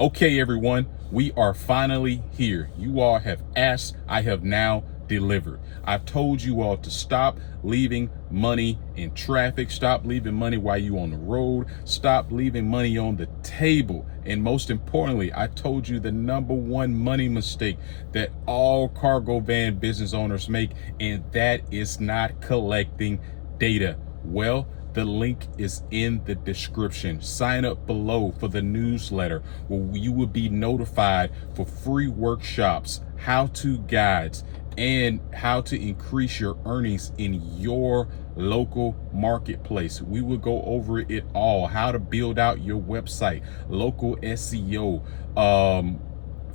Okay, everyone, we are finally here. You all have asked, I have now delivered. I've told you all to stop leaving money in traffic, stop leaving money while you on the road, stop leaving money on the table. And most importantly, I told you the number one money mistake that all cargo van business owners make, and that is not collecting data. Well, the link is in the description. Sign up below for the newsletter where you will be notified for free workshops, how-to guides, and how to increase your earnings in your local marketplace. We will go over it all, how to build out your website, local SEO,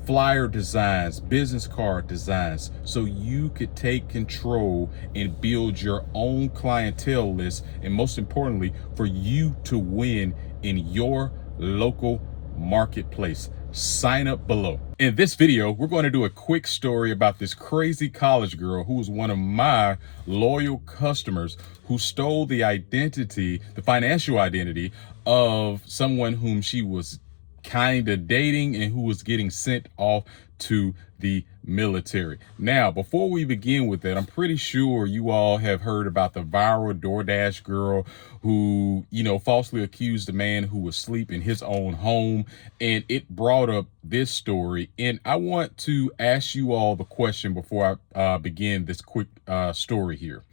flyer designs, business card designs, so you could take control and build your own clientele list, and most importantly, for you to win in your local marketplace. Sign up below. In this video, we're going to do a quick story about this crazy college girl who was one of my loyal customers who stole the identity, the financial identity of someone whom she was kind of dating and who was getting sent off to the military. Now, before we begin with that, I'm pretty sure you all have heard about the viral DoorDash girl who, falsely accused a man who was asleep in his own home. And it brought up this story. And I want to ask you all the question before I begin this quick story here.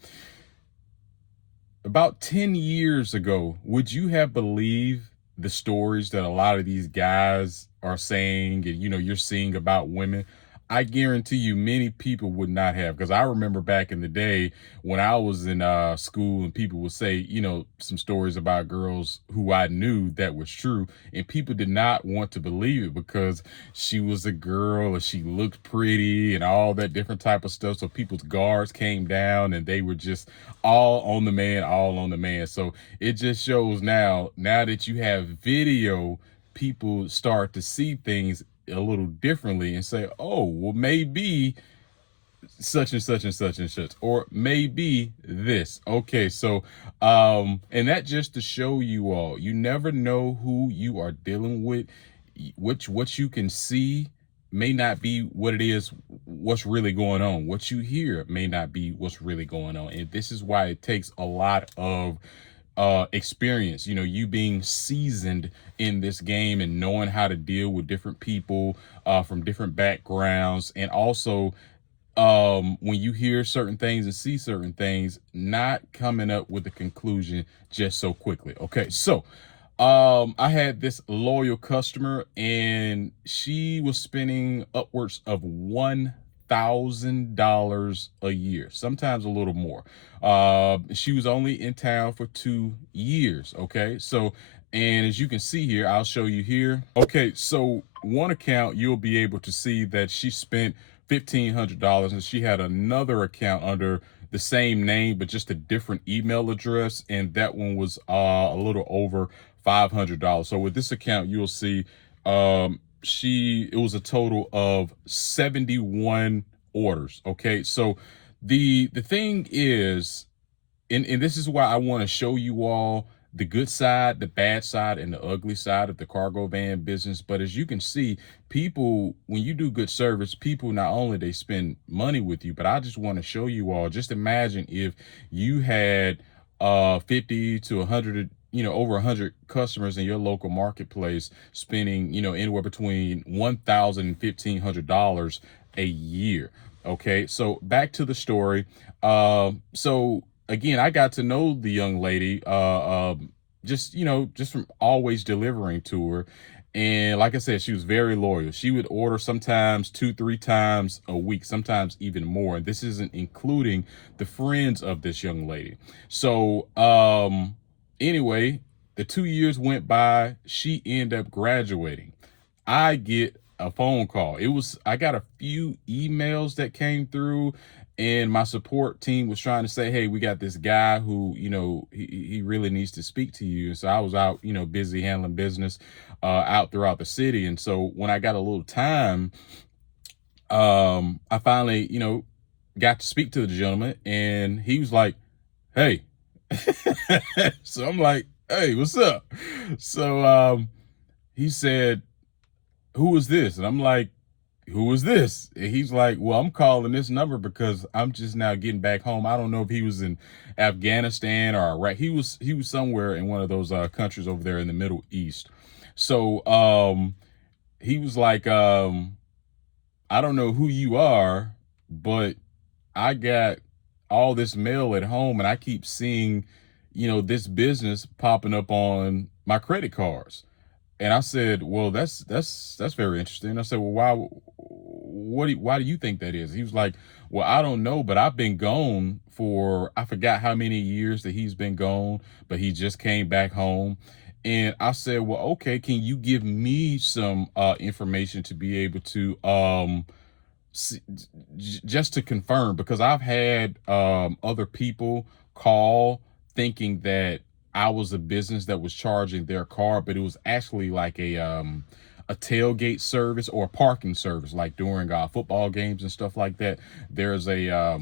About 10 years ago, would you have believed the stories that a lot of these guys are saying and you're seeing about women? I guarantee you many people would not have, because I remember back in the day when I was in school and people would say, some stories about girls who I knew that was true, and people did not want to believe it because she was a girl and she looked pretty and all that different type of stuff. So people's guards came down and they were just all on the man, all on the man. So it just shows now that you have video, people start to see things a little differently and say, oh, well, maybe such and such and such and such, or maybe this. Okay, so and that just to show you all, you never know who you are dealing with. What you can see may not be what it is, what's really going on. What you hear may not be what's really going on. And this is why it takes a lot of experience, you being seasoned in this game and knowing how to deal with different people from different backgrounds. And also when you hear certain things and see certain things, not coming up with a conclusion just so quickly. Okay, so I had this loyal customer and she was spending upwards of $1,000 a year, sometimes a little more. She was only in town for 2 years. Okay, so, and as you can see here, I'll show you here. Okay, so one account, you'll be able to see that she spent $1,500, and she had another account under the same name but just a different email address, and that one was a little over $500. So with this account, you'll see it was a total of 71 orders. Okay, so the thing is, and this is why I want to show you all the good side, the bad side, and the ugly side of the cargo van business. But as you can see, people, when you do good service, people not only they spend money with you, but I just want to show you all, just imagine if you had 50 to 100, over 100 customers in your local marketplace spending, anywhere between $1,000 and $1,500 a year. Okay, so back to the story. So again, I got to know the young lady just from always delivering to her. And like I said, she was very loyal. She would order sometimes 2-3 times a week, sometimes even more. And this isn't including the friends of this young lady. So anyway, the 2 years went by. She ended up graduating. I get a phone call. I got a few emails that came through, and my support team was trying to say, hey, we got this guy who, he really needs to speak to you. So I was out, busy handling business out throughout the city. And so when I got a little time, I finally, got to speak to the gentleman, and he was like, hey. So I'm like, hey, what's up? So he said, who is this? And I'm like, who is this? And he's like, well, I'm calling this number because I'm just now getting back home. I don't know if he was in Afghanistan or Iraq. He was somewhere in one of those countries over there in the Middle East. So he was like, I don't know who you are, but I got all this mail at home and I keep seeing, this business popping up on my credit cards. And I said, well, that's very interesting. I said, well, why do you think that is? He was like, well, I don't know, but I've been gone for, I forgot how many years that he's been gone, but he just came back home. And I said, well, okay, can you give me some information to be able to just to confirm, because I've had other people call thinking that I was a business that was charging their car, but it was actually like a tailgate service or a parking service, like during football games and stuff like that. There's a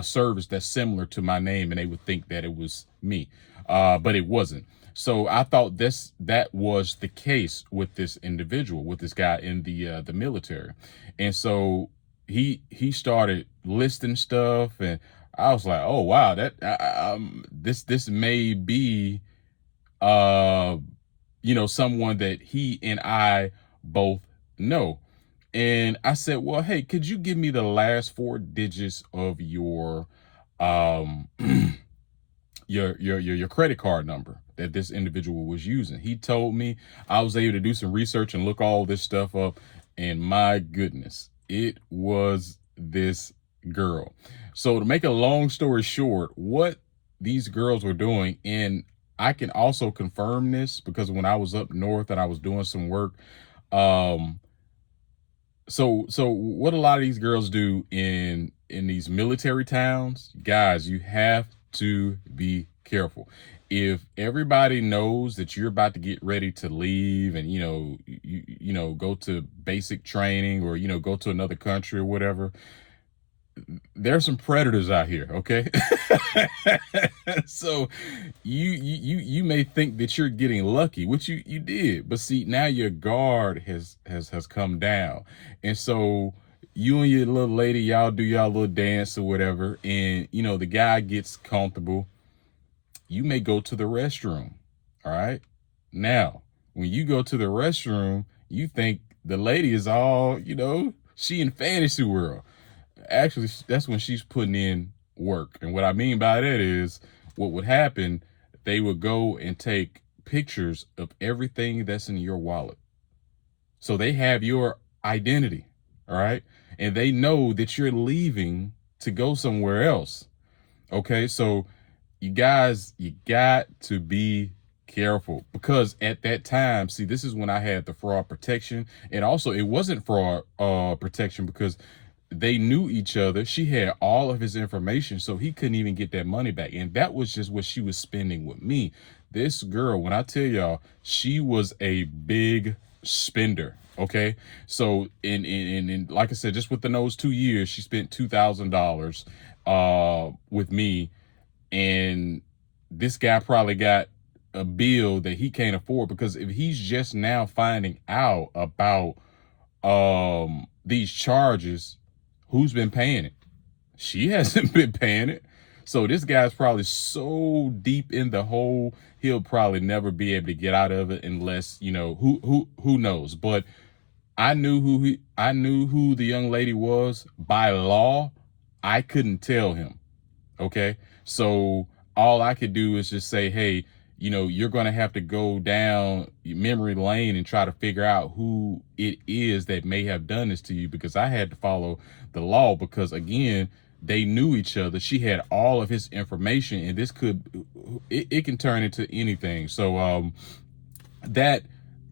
service that's similar to my name, and they would think that it was me, but it wasn't. So I thought that was the case with this individual, with this guy in the military. And so he started listing stuff, and I was like, oh wow, that this may be someone that he and I both know. And I said, well, hey, could you give me the last four digits of your um your credit card number that this individual was using? He told me. I was able to do some research and look all this stuff up, and my goodness, it was this girl. So to make a long story short, what these girls were doing, and I can also confirm this because when I was up north and I was doing some work, um so what a lot of these girls do in these military towns, guys, you have to be careful. If everybody knows that you're about to get ready to leave and go to basic training, or go to another country or whatever, there's some predators out here, okay? So you may think that you're getting lucky, which you did, but see, now your guard has come down. And so you and your little lady, y'all do y'all little dance or whatever, and the guy gets comfortable. You may go to the restroom. All right. Now, when you go to the restroom, you think the lady is all, she in fantasy world. Actually, that's when she's putting in work. And what I mean by that is, what would happen, they would go and take pictures of everything that's in your wallet. So they have your identity, all right? And they know that you're leaving to go somewhere else. Okay? So you guys, you got to be careful, because at that time, see, this is when I had the fraud protection, and also it wasn't fraud protection because they knew each other. She had all of his information, so he couldn't even get that money back. And that was just what she was spending with me. This girl, when I tell y'all, she was a big spender. Okay. So in like I said, just within those 2 years, she spent $2,000 with me. And this guy probably got a bill that he can't afford, because if he's just now finding out about these charges, who's been paying it? She hasn't been paying it. So this guy's probably so deep in the hole, he'll probably never be able to get out of it, unless, who knows. But I knew who the young lady was. By law, I couldn't tell him. Okay. So all I could do is just say, hey, you're going to have to go down memory lane and try to figure out who it is that may have done this to you, because I had to follow the law, because again, they knew each other. She had all of his information, and it can turn into anything. So that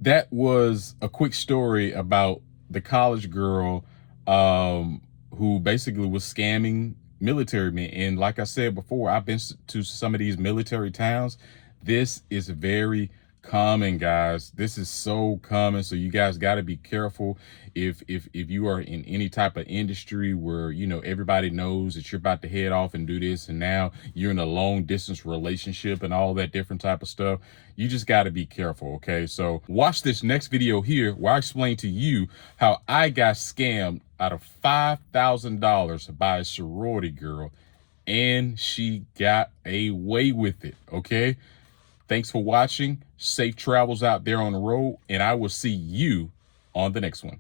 that was a quick story about the college girl who basically was scamming military men. And like I said before, I've been to some of these military towns. This is very common, guys. This is so common. So you guys got to be careful. If you are in any type of industry where, you know, everybody knows that you're about to head off and do this, and now you're in a long distance relationship and all that different type of stuff, you just got to be careful. Okay, so watch this next video here where I explain to you how I got scammed out of $5,000 by a sorority girl, and she got away with it. Okay, thanks for watching. Safe travels out there on the road, and I will see you on the next one.